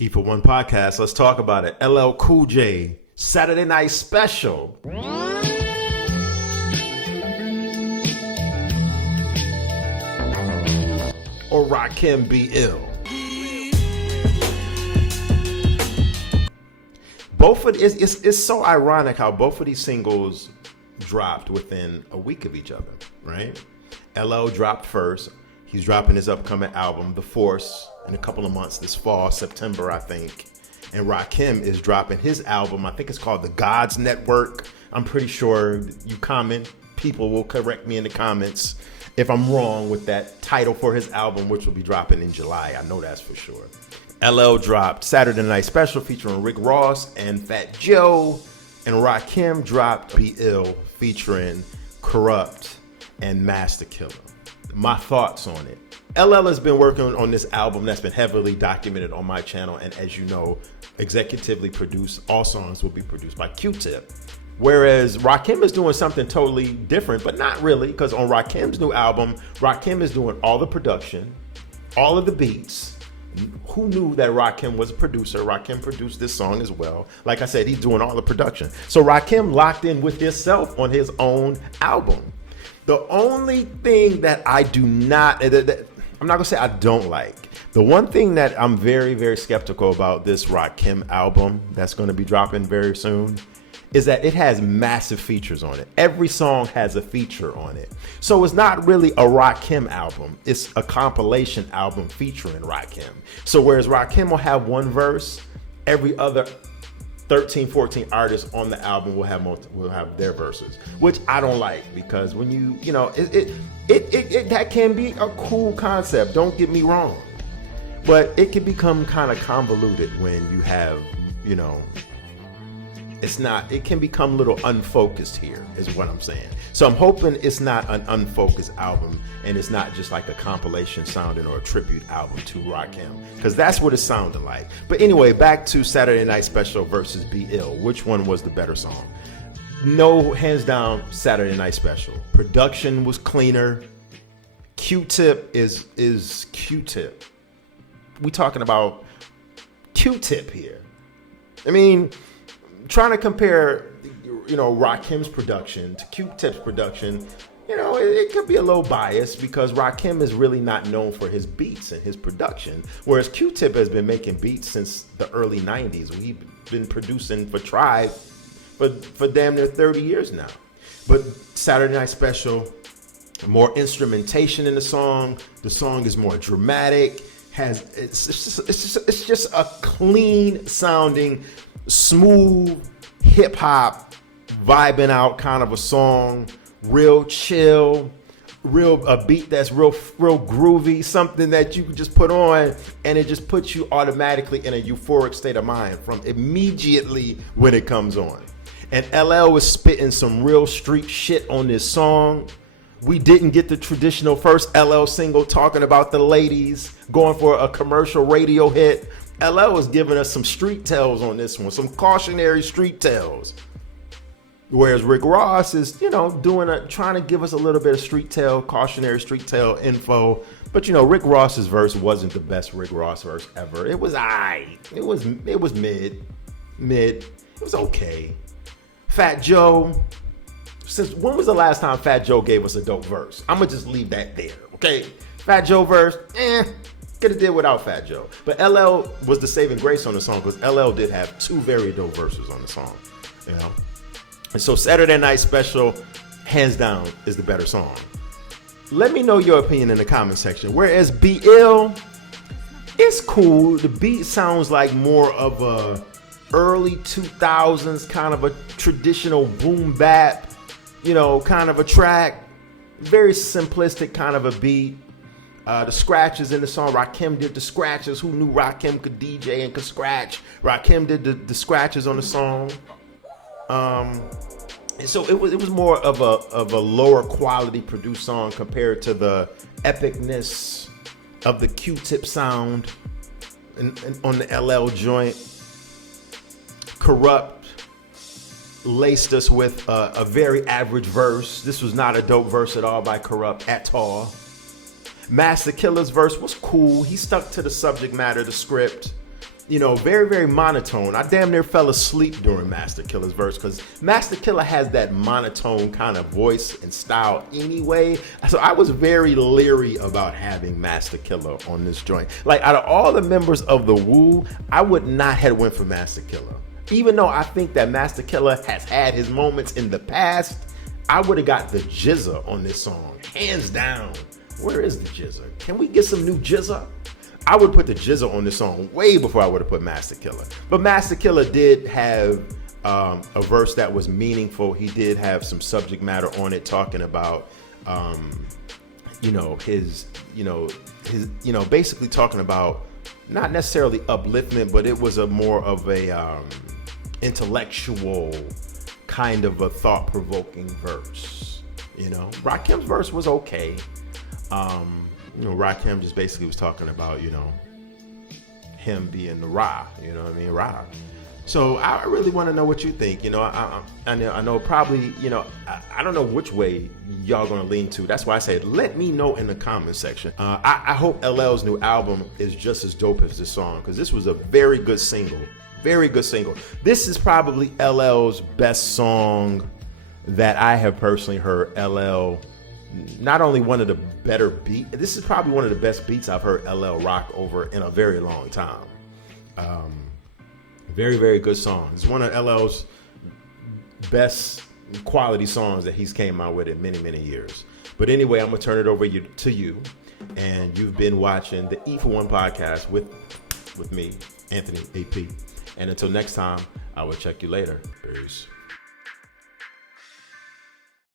E for One podcast. Let's talk about it. LL Cool J, Saturday Night Special. Or Rakim Be Ill. Both of it's so ironic how both of these singles dropped within a week of each other, right? LL dropped first. He's dropping his upcoming album, The Force, in a couple of months this fall, September, I think. And Rakim is dropping his album. I think it's called The Gods Network. I'm pretty sure people will correct me in the comments if I'm wrong with that title for his album, which will be dropping in July. I know that's for sure. LL dropped Saturday Night Special featuring Rick Ross and Fat Joe. And Rakim dropped Be Ill featuring Corrupt and Master Killer. My thoughts on it. LL has been working on this album that's been heavily documented on my channel, and as you know, executively produced. All songs will be produced by Q-Tip. Whereas Rakim is doing something totally different, but not really, because on Rakim's new album, Rakim is doing all the production, all of the beats. Who knew that Rakim was a producer? Rakim produced this song as well. Like I said, he's doing all the production. So Rakim locked in with himself on his own album. The only thing that I do not, I'm not gonna say I don't like. The one thing that I'm very, very skeptical about this Rakim album that's gonna be dropping very soon is that it has massive features on it. Every song has a feature on it. So it's not really a Rakim album. It's a compilation album featuring Rakim. So whereas Rakim will have one verse, every other 13, 14 artists on the album will have their verses, which I don't like, because when that can be a cool concept. Don't get me wrong, but it can become kind of convoluted when you have, it can become a little unfocused here, is what I'm saying. So I'm hoping it's not an unfocused album and it's not just like a compilation sounding or a tribute album to Rakim, because that's what it sounded like. But anyway, back to Saturday Night Special versus Be Ill. Which one was the better song? No, hands down, Saturday Night Special. Production was cleaner. Q-Tip is Q-Tip. We talking about Q-Tip here. I mean, trying to compare, Rakim's production to Q-Tip's production, it could be a little biased, because Rakim is really not known for his beats and his production, whereas Q-Tip has been making beats since the early 90s. We've been producing for Tribe for damn near 30 years now. But Saturday Night Special, more instrumentation in the song. The song is more dramatic. It's just a clean sounding, smooth hip hop vibing out kind of a song. Real chill, a beat that's real groovy, something that you can just put on and it just puts you automatically in a euphoric state of mind from immediately when it comes on. And LL was spitting some real street shit on this song. We didn't get the traditional first LL single talking about the ladies, going for a commercial radio hit. LL was giving us some street tales on this one, some cautionary street tales. Whereas Rick Ross is, trying to give us a little bit of street tale, cautionary street tale info. But Rick Ross's verse wasn't the best Rick Ross verse ever. It was aight. It was mid. It was okay. Fat Joe. Since when was the last time Fat Joe gave us a dope verse? I'm gonna just leave that there, okay? Fat Joe verse, could have did without Fat Joe. But LL was the saving grace on the song, because LL did have two very dope verses on the song, And so Saturday Night Special, hands down, is the better song. Let me know your opinion in the comment section. Whereas Be Ill, it's cool. The beat sounds like more of a early 2000s kind of a traditional boom bap, kind of a track. Very simplistic kind of a beat. The scratches in the song, Rakim did the scratches. Who knew Rakim could DJ and could scratch? Rakim did the scratches on the song. And so it was more of a lower quality produced song compared to the epicness of the Q-Tip sound and on the LL joint. Corrupt laced us with a very average verse. This was not a dope verse at all by Corrupt at all. Master Killer's verse was cool. He stuck to the subject matter, the script. very, very monotone. I damn near fell asleep during Master Killer's verse because Master Killer has that monotone kind of voice and style anyway. So I was very leery about having Master Killer on this joint. Like, out of all the members of the Wu, I would not have went for Master Killer. Even though I think that Master Killer has had his moments in the past, I would have got the Jizza on this song, hands down. Where is the Jizza? Can we get some new Jizza? I would put the Jizza on this song way before I would have put Master Killer. But Master Killer did have a verse that was meaningful. He did have some subject matter on it, talking about, his basically talking about not necessarily upliftment, but it was a more of a intellectual kind of a thought-provoking verse. Rakim's verse was okay. Rakim just basically was talking about, him being the Ra, Ra. So I really want to know what you think. I know probably, I don't know which way y'all gonna lean to. That's why I said, let me know in the comment section. I hope LL's new album is just as dope as this song, because this was a very good single. Very good single. This is probably LL's best song that I have personally heard LL. Not only one of the better beats, this is probably one of the best beats I've heard LL rock over in a very long time. Very, very good song. It's one of LL's best quality songs that he's came out with in many, many years. But anyway, I'm going to turn it over to you. And you've been watching the E for One podcast with me, Anthony AP. And until next time, I will check you later. Peace.